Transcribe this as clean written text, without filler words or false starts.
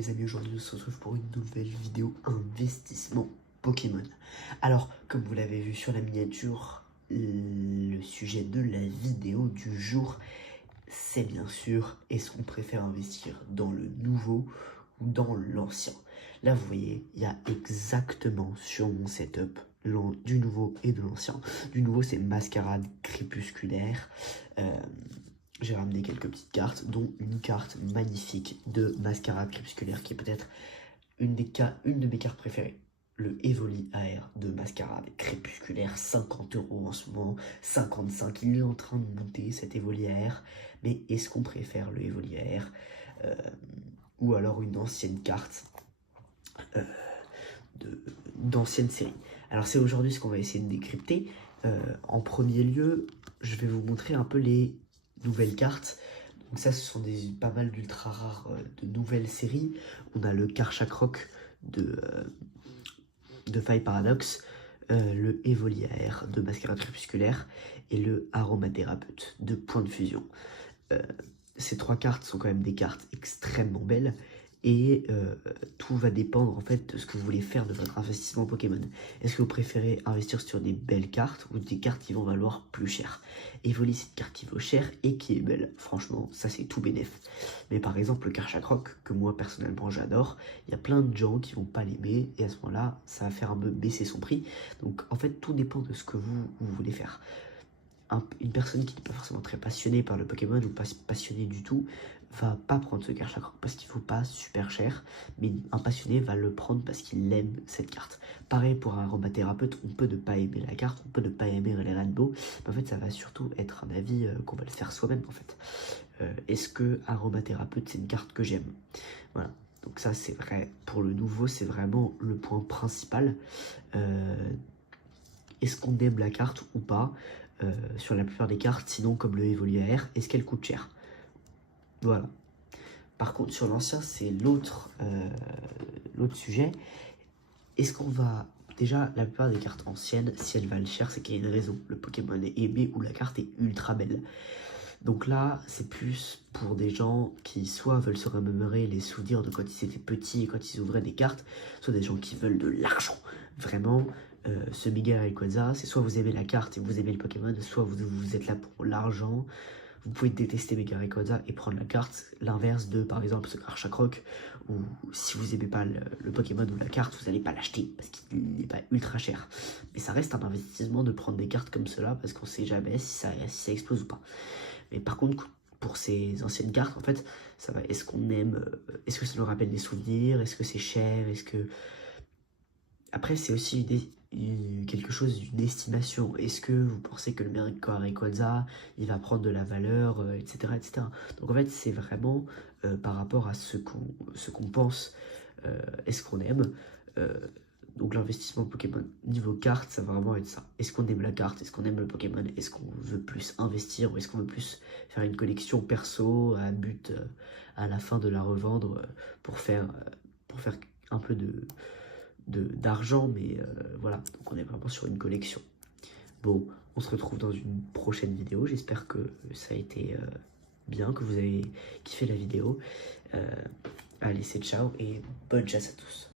les amis, aujourd'hui on se retrouve pour une nouvelle vidéo investissement Pokémon. Alors, comme vous l'avez vu sur la miniature, le sujet de la vidéo du jour, c'est bien sûr, est-ce qu'on préfère investir dans le nouveau ou dans l'ancien? Là, vous voyez, il y a exactement sur mon setup du nouveau et de l'ancien. Du nouveau, c'est Mascarade Crépusculaire. J'ai ramené quelques petites cartes, dont une carte magnifique de Mascarade Crépusculaire, qui est peut-être une de mes cartes préférées. Le Evoli AR de Mascarade Crépusculaire, 50 € en ce moment, 55, il est en train de monter cet Evoli AR, mais est-ce qu'on préfère le Evoli AR ou alors une ancienne carte d'ancienne série? Alors c'est aujourd'hui ce qu'on va essayer de décrypter. En premier lieu, je vais vous montrer un peu les nouvelles cartes. Donc ça, ce sont pas mal d'ultra rares de nouvelles séries. On a le Karchakroc de Faille Paradox, le Evoli AR de Mascarade Crépusculaire et le Aromathérapeute de Point de Fusion. Ces trois cartes sont quand même des cartes extrêmement belles et tout va dépendre en fait de ce que vous voulez faire de votre investissement Pokémon. Est-ce que vous préférez investir sur des belles cartes ou des cartes qui vont valoir plus cher? Evoli, c'est une carte qui vaut cher et qui est belle. Franchement, ça c'est tout bénef. Mais par exemple, le Karchakroc, que moi personnellement j'adore, il y a plein de gens qui vont pas l'aimer et à ce moment-là, ça va faire un peu baisser son prix. Donc en fait, tout dépend de ce que vous voulez faire. Une personne qui n'est pas forcément très passionnée par le Pokémon ou pas passionnée du tout va pas prendre ce Karchakroc parce qu'il faut pas super cher, mais un passionné va le prendre parce qu'il aime cette carte. Pareil pour un aromathérapeute, on peut ne pas aimer la carte, on peut ne pas aimer les rainbows, mais en fait ça va surtout être un avis qu'on va le faire soi-même en fait. Est-ce que aromathérapeute c'est une carte que j'aime? Voilà. Donc ça c'est vrai, pour le nouveau c'est vraiment le point principal. Est-ce qu'on aime la carte ou pas? Sur la plupart des cartes, sinon comme le Evoli AR, est-ce qu'elle coûte cher? Voilà. Par contre, sur l'ancien, c'est l'autre sujet. Est-ce qu'on va... Déjà, la plupart des cartes anciennes, si elles valent cher, c'est qu'il y a une raison. Le Pokémon est aimé ou la carte est ultra belle. Donc là, c'est plus pour des gens qui soit veulent se remémorer les souvenirs de quand ils étaient petits et quand ils ouvraient des cartes, soit des gens qui veulent de l'argent. Vraiment, ce Mega Rayquaza, c'est soit vous aimez la carte et vous aimez le Pokémon, soit vous êtes là pour l'argent. Vous pouvez détester Mega Rayquaza et prendre la carte, l'inverse de par exemple ce Karchakroc, ou si vous n'aimez pas le Pokémon ou la carte, vous n'allez pas l'acheter parce qu'il n'est pas ultra cher. Mais ça reste un investissement de prendre des cartes comme cela parce qu'on ne sait jamais si ça explose ou pas. Mais par contre, pour ces anciennes cartes, en fait, ça va. Est-ce qu'on aime, est-ce que ça nous rappelle des souvenirs? Est-ce que c'est cher? Est-ce que... Après, c'est aussi quelque chose d'une estimation. Est-ce que vous pensez que le Mega Rayquaza, il va prendre de la valeur, etc., etc. Donc en fait, c'est vraiment par rapport à ce qu'on pense, est-ce qu'on aime. Donc l'investissement Pokémon niveau carte, ça va vraiment être ça. Est-ce qu'on aime la carte? Est-ce qu'on aime le Pokémon? Est-ce qu'on veut plus investir? Ou est-ce qu'on veut plus faire une collection perso à but à la fin de la revendre pour faire un peu d'argent, mais voilà, donc on est vraiment sur une collection. Bon, on se retrouve dans une prochaine vidéo, j'espère que ça a été bien, que vous avez kiffé la vidéo. Allez, c'est ciao et bonne chasse à tous.